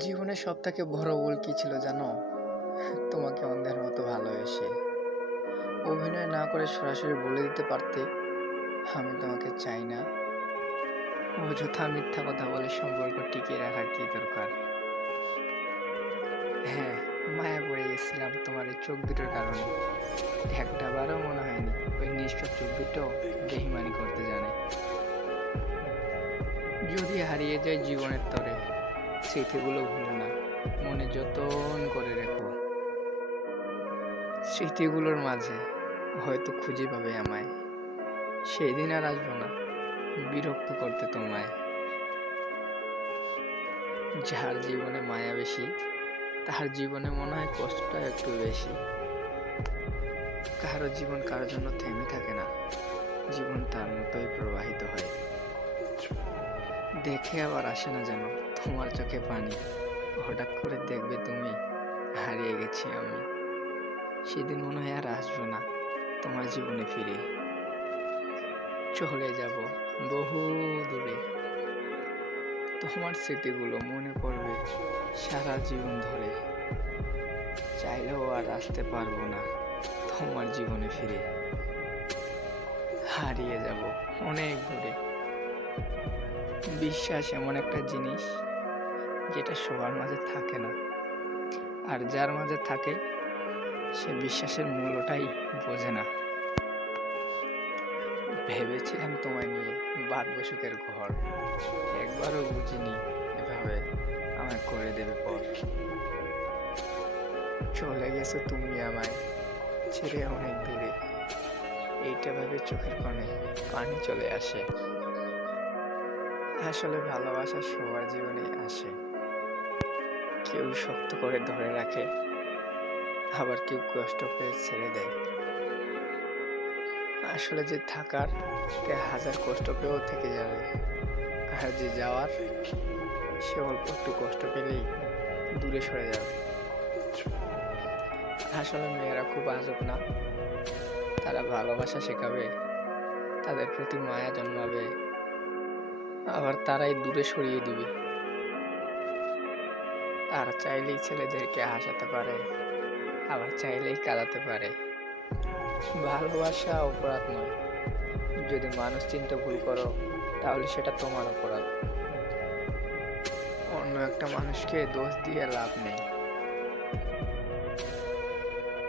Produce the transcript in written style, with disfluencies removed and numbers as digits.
জীবনের সবথেকে বড় ভুল কি ছিল জানো? তোমাকে অন্ধের মতো ভালোবেসে অভিনয় না করে সরাসরি বলে দিতে পারতে, আমি তোমাকে চাই না। অযথা মিথ্যা কথা বলে সম্পর্ক টিকিয়ে রাখার কি দরকার? হ্যাঁ, মায়া পড়ে গেছিলাম তোমার এই চোখ দুটোর কারণে। একটা বারও মনে হয়নি ওই নিষ্পাপ চোখ দুটো বেইমানি করতে জানে। যদি হারিয়ে যায় জীবনের তরে, স্মৃতিগুলো ভুলো না, মনে যতন করে রেখো। স্মৃতিগুলোর মাঝে হয়তো খুঁজে পাবে আমায়। সেই দিন আর আসবো না বিরক্ত করতে তোমায়। যার জীবনে মায়া বেশি, তার জীবনে মনে হয় কষ্টটা একটু বেশি। কারো জীবন কারোর জন্য থেমে থাকে না, জীবন তার মতোই প্রবাহিত হয়। দেখে আবার আসে না যেন তোমার চোখে পানি। হঠাৎ করে দেখবে তুমি হারিয়ে গেছি আমি। সেদিন মনে হয় আর আসবো না তোমার জীবনে ফিরে। চলে যাব বহু দূরে। তোমার স্মৃতিগুলো মনে পড়বে সারা জীবন ধরে। চাইলেও আর আসতে পারবো না তোমার জীবনে ফিরে। হারিয়ে যাব অনেক দূরে। বিশ্বাস এমন একটা জিনিস যেটা সবার মাঝে থাকে না, আর যার মাঝে থাকে সে বিশ্বাসের মূল্যটাই বোঝে না। ভেবেছিলাম তোমায় নিয়ে বাঁধবো সুখের ঘর, একবারও বুঝিনি এভাবে আমায় করে দেবে পর। চলে গেছো তুমি আমায় ছেড়ে অনেক দূরে। এইটা ভেবে চোখের কোণে পানি চলে আসে। আসলে ভালোবাসা সবার জীবনেই আসে। কেউ শক্ত করে ধরে রাখে, আবার কেউ কষ্ট পেয়ে ছেড়ে দেয়। আসলে যে থাকার, তে হাজার কষ্ট পেয়েও থেকে যাবে। আর যে যাওয়ার, সে অল্প একটু কষ্ট পেলেই দূরে সরে যাবে। আসলে মেয়েরা খুব আজব না, তারা ভালোবাসা শেখাবে, তাদের প্রতি মায়া জন্মাবে, আবার তারাই দূরে সরিয়ে দিবে। তারা চাইলেই ছেলেদেরকে হাসাতে পারে, আবার চাইলেই কাঁদাতে পারে। ভালোবাসা অপরাধ নয়। যদি মানুষ চিনতে ভুল করো, তাহলে সেটা তোমার অপরাধ। অন্য একটা মানুষকে দোষ দিয়ে লাভ নেই।